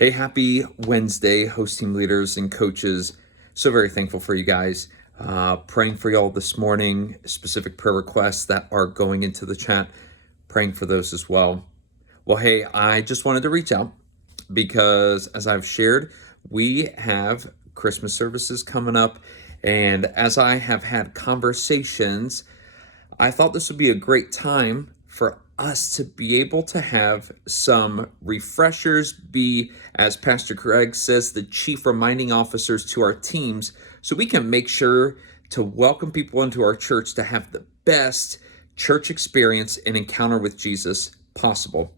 Hey, happy Wednesday, host team leaders and coaches. So very thankful for you guys. Praying for y'all this morning, specific prayer requests that are going into the chat, praying for those as well. Well, hey, I just wanted to reach out because as I've shared, we have Christmas services coming up. And as I have had conversations, I thought this would be a great time for us to be able to have some refreshers, be, as Pastor Craig says, the chief reminding officers to our teams, so we can make sure to welcome people into our church to have the best church experience and encounter with Jesus possible.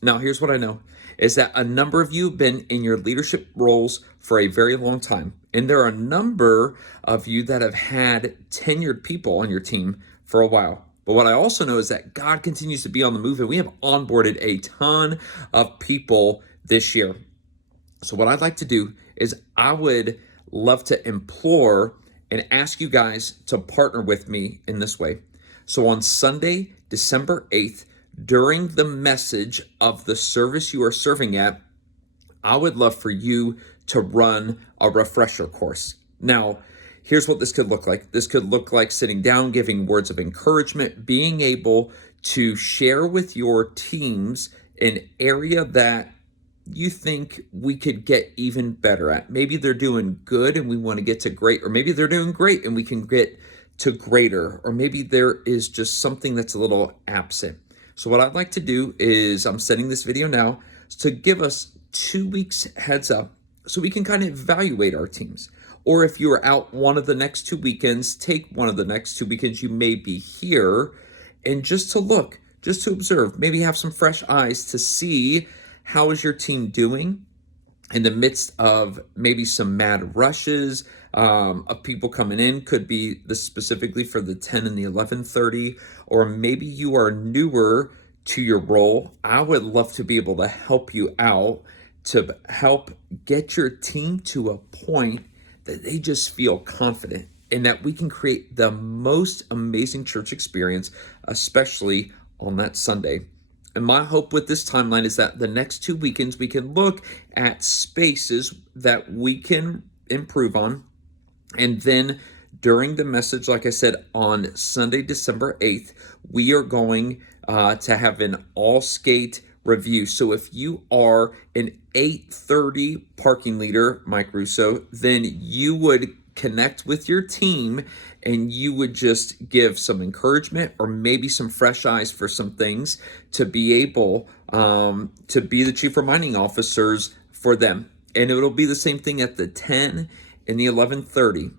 Now, here's what I know is that a number of you have been in your leadership roles for a very long time. And there are a number of you that have had tenured people on your team for a while. But what I also know is that God continues to be on the move, and we have onboarded a ton of people this year. So what I'd like to do is I would love to implore and ask you guys to partner with me in this way. So on Sunday, December 8th, during the message of the service you are serving at, I would love for you to run a refresher course. Now, here's what this could look like. This could look like sitting down, giving words of encouragement, being able to share with your teams an area that you think we could get even better at. Maybe they're doing good and we want to get to great, or maybe they're doing great and we can get to greater, or maybe there is just something that's a little absent. So what I'd like to do is I'm sending this video now to give us 2 weeks heads up so we can kind of evaluate our teams. Or if you are out one of the next 2 weekends, take one of the next 2 weekends you may be here, and just to look, just to observe, maybe have some fresh eyes to see how is your team doing in the midst of maybe some mad rushes of people coming in. Could be this specifically for the 10 and the 11:30, or maybe you are newer to your role. I would love to be able to help you out to help get your team to a point that they just feel confident and that we can create the most amazing church experience, especially on that Sunday. And my hope with this timeline is that the next 2 weekends, we can look at spaces that we can improve on. And then during the message, like I said, on Sunday, December 8th, we are going to have an all skate review. So if you are an 8:30 parking leader, Mike Russo, then you would connect with your team and you would just give some encouragement or maybe some fresh eyes for some things to be able to be the chief reminding officers for them. And it'll be the same thing at the 10 and the 11:30.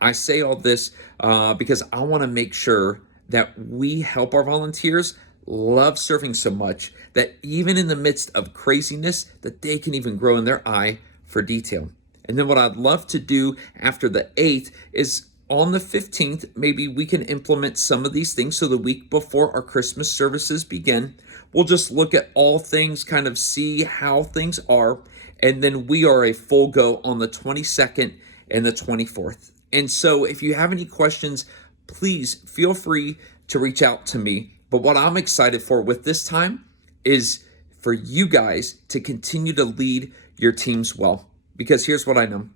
I say all this because I want to make sure that we help our volunteers love serving so much that even in the midst of craziness, that they can even grow in their eye for detail. And then what I'd love to do after the 8th is on the 15th, maybe we can implement some of these things. So the week before our Christmas services begin, we'll just look at all things, kind of see how things are. And then we are a full go on the 22nd and the 24th. And so if you have any questions, please feel free to reach out to me. But what I'm excited for with this time is for you guys to continue to lead your teams well. Because here's what I know,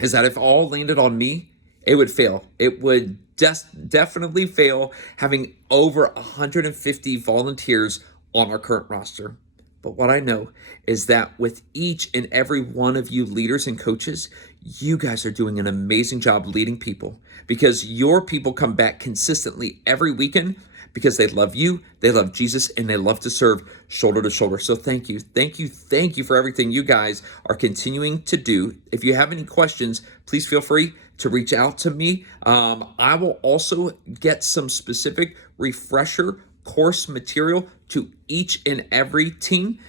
is that if all landed on me, it would fail. It would definitely fail having over 150 volunteers on our current roster. But what I know is that with each and every one of you leaders and coaches, you guys are doing an amazing job leading people, because your people come back consistently every weekend because they love you, they love Jesus, and they love to serve shoulder to shoulder. So thank you for everything you guys are continuing to do. If you have any questions, please feel free to reach out to me. I will also get some specific refresher course material to each and every team.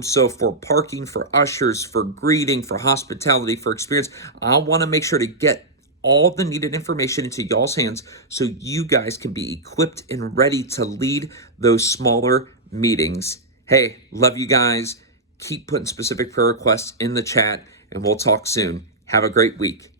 So for parking, for ushers, for greeting, for hospitality, for experience, I want to make sure to get all the needed information into y'all's hands so you guys can be equipped and ready to lead those smaller meetings. Hey, love you guys. Keep putting specific prayer requests in the chat and we'll talk soon. Have a great week.